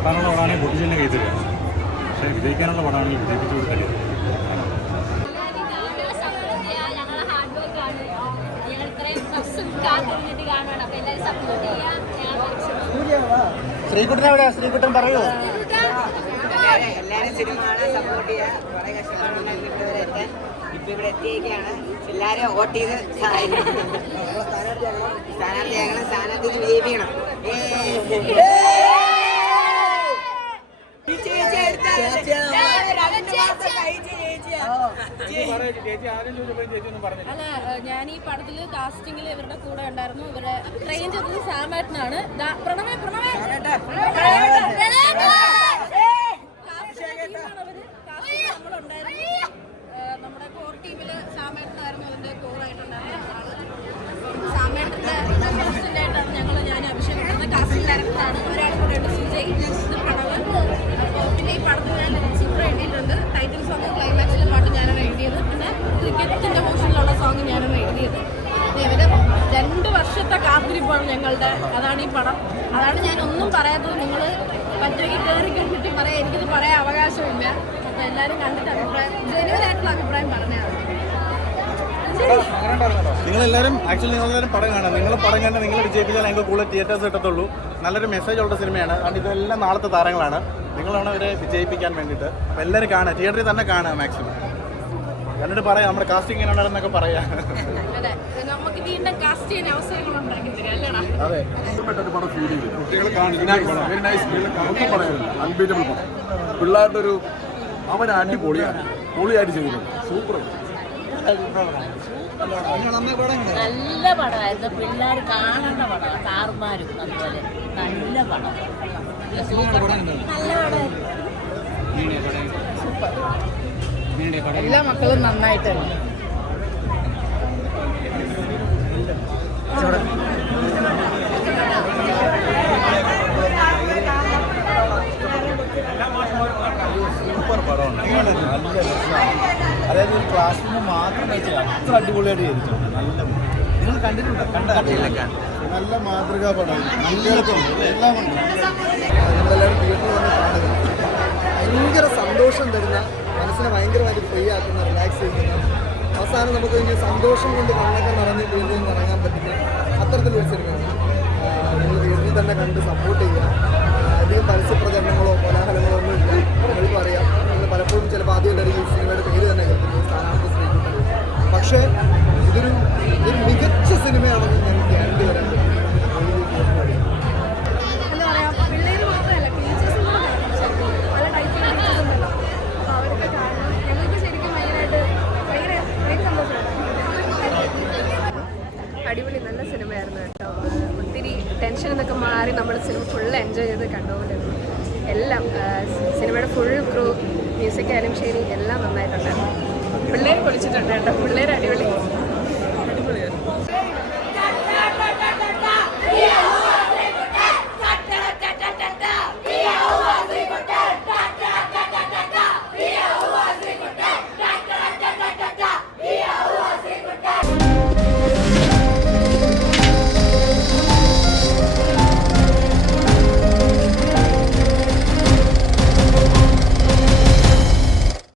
പൊട്ടാനുള്ള പടമാണെങ്കിൽ പൊട്ടിച്ചെന്നെ കൈ തരികയാണ്. പക്ഷേ വിജയിക്കാനുള്ള പടമാണെങ്കിൽ വിജയിപ്പിച്ചു കൊടുക്കില്ല. ശ്രീകുട്ടൻ എവിടെയാ? ശ്രീകുട്ടൻ പറയൂ. എല്ലാവരും സിനിമ കാണാൻ സപ്പോർട്ട് ചെയ്യുക. കുറെ കഷ്ടപ്പാടുണ്ടായിരുന്നു ഇതുവരെ എത്താൻ. ഇപ്പൊ ഇവിടെ എത്തിയേക്കാണ്. എല്ലാവരും വോട്ട് ചെയ്ത് സ്ഥാനാർത്ഥിയാകണം. സ്ഥാനാർത്ഥി വിജയിപ്പിക്കണം. അല്ല, ഞാൻ ഈ പടത്തില് കാസ്റ്റിംഗിൽ ഇവരുടെ കൂടെ ഉണ്ടായിരുന്നു. ഇവരെ ട്രെയിൻ ചെയ്തത് സാമേട്ടനാണ്. നമ്മുടെ കോർ ടീമില് സാമേട്ടനായിരുന്നു അതിന്റെ കോറായിട്ടുണ്ടായിരുന്ന ആള്. സാമേട്ടന്റെ അസിസ്റ്റന്റ് ആയിട്ടാണ് ഞാൻ അഭിഷേകം കാസ്റ്റിംഗ് ഡയറക്ടറാണ്. ഒരാൾ കൂടെ ഉണ്ട്, സുജയ്, ഇത് പ്രണവ്. അപ്പോൾ പിന്നെ ഈ പടത്തിൽ ഞാൻ സൂപ്പർ എഴുതിയിട്ടുണ്ട്. ടൈറ്റിൽ സോങ് ക്ലൈമാക്സിലെ പാട്ട് ഞാനാണ് എഴുതിയത്. പിന്നെ ക്രിക്കറ്റിന്റെ പോർഷനിലുള്ള സോങ് ഞാനാണ് എഴുതിയത്. ഇവര് 2 വർഷത്തെ കാത്തിരിപ്പാണ് ഞങ്ങളുടെ. അതാണ് ഈ പടം. അതാണ് ഞാൻ ഒന്നും പറയാത്തത്. നിങ്ങൾ പറ്റേക്ക് കയറി കണ്ടിട്ട് പറയാം. എനിക്കിത് പറയാൻ അവകാശമില്ല. അപ്പോൾ എല്ലാവരും കണ്ടിട്ട് ജനുവനായിട്ടുള്ള അഭിപ്രായം പറഞ്ഞതാണ്. നിങ്ങളെല്ലാവരും പടം കാണാം. നിങ്ങൾ പടം കണ്ട് നിങ്ങൾ വിജയിപ്പിച്ചാൽ ഞങ്ങൾക്ക് കൂടുതൽ തിയേറ്റേഴ്സ് കിട്ടത്തുള്ളൂ. നല്ലൊരു മെസ്സേജ് ഉള്ള സിനിമയാണ്. അതുകൊണ്ട് ഇതെല്ലാം നാളത്തെ താരങ്ങളാണ്. നിങ്ങളാണ് ഇവരെ വിജയിപ്പിക്കാൻ വേണ്ടിയിട്ട്. അപ്പോൾ എല്ലാവരും കാണുക, തിയേറ്ററിൽ തന്നെ കാണുക മാക്സിമം. എന്നിട്ട് പറയാം നമ്മുടെ കാസ്റ്റിംഗ് എങ്ങനെയുണ്ടെന്നൊക്കെ പറയാം. അതെ, അൺബീറ്റബിൾ പടം. പിള്ളേരുടെ ഒരു അവൻ അടിപൊളിയാണ്, പൊളിയായിട്ട് ചെയ്തിട്ടുണ്ട്. സൂപ്പർ. നല്ല പടമായിരുന്നു. പിള്ളേർ കാണേണ്ട പടമാണ്. സാറുമാരും അതുപോലെ നല്ല പടം. എല്ലാ മക്കളും നന്നായിട്ടുണ്ട്. സൂപ്പർ പടമാണ്. നല്ല രസമാണ്. അതായത് ഒരു ക്ലാസ്സിൽ നിന്ന് മാത്രം വെച്ചാൽ അത്ര അടിപൊളിയായിട്ട് ചെയ്തിട്ടുണ്ട്. നല്ല നിങ്ങൾ കണ്ടിട്ടുണ്ടോ? കണ്ടില്ല. നല്ല മാതൃകാ പടം. നല്ല എളുപ്പമുണ്ട്, എല്ലാം ഉണ്ട്. നമ്മളെല്ലാവരും തിയേറ്ററിൽ വന്ന് കാണുക. ഭയങ്കര സന്തോഷം തരുന്ന, മനസ്സിനെ ഭയങ്കരമായിട്ട് ഫ്രീ ആക്കുന്ന, റിലാക്സ് ചെയ്യുന്ന, അവസാനം നമുക്ക് ഇനി സന്തോഷം കൊണ്ട് കണ്ണൊക്കെ നിറഞ്ഞ് തിയേറ്ററിൽ നിന്ന് ഇറങ്ങാൻ പറ്റുന്ന അത്തരത്തിലൊരു സിനിമയാണ്. നിങ്ങൾ തിയേറ്ററിൽ തന്നെ കണ്ട് സപ്പോർട്ട് ചെയ്യുക. അധികം പരസ്യ പ്രചരണങ്ങളോ കോലാഹലങ്ങളോ ഒന്നും ഇല്ല. നമ്മളിപ്പോൾ അറിയാം, നിങ്ങൾ പലപ്പോഴും ചിലപ്പോൾ ആദ്യം എല്ലാവരും ഈ സിനിമയുടെ പേര് തന്നെ കേൾക്കുന്നത് സ്ഥാനാർത്ഥി ശ്രീകുട്ടൻ. പക്ഷേ ഇതൊരു മികച്ച സിനിമയാണെന്ന് ഞാൻ ഗ്യാരണ്ടി വരാൻ പറ്റും. എന്താ പറയുക, പിള്ളേർ മാത്രമല്ല, ടീച്ചേഴ്സും കൂടെ കാണണം. പല ടൈപ്പിലുള്ള ടീച്ചേഴ്സ് ഉണ്ടല്ലോ. അപ്പോൾ അവരൊക്കെ കാണണം. ഞങ്ങൾക്ക് ശരിക്കും ഭയങ്കര സന്തോഷമുണ്ട്. അടിപൊളി നല്ല സിനിമയായിരുന്നു കേട്ടോ. ഒത്തിരി ടെൻഷൻ എന്നൊക്കെ മാറി നമ്മൾ സിനിമ ഫുൾ എൻജോയ് ചെയ്ത് കണ്ടുകൊണ്ടിരുന്നു. എല്ലാം സിനിമയുടെ ഫുൾ ക്രൂ, മ്യൂസിക് ആയാലും ശരി, എല്ലാം നന്നായിട്ടുണ്ടായിരുന്നു. പിള്ളേർ പൊളിച്ചിട്ടുണ്ട് കേട്ടോ. പിള്ളേർ അടിപൊളി.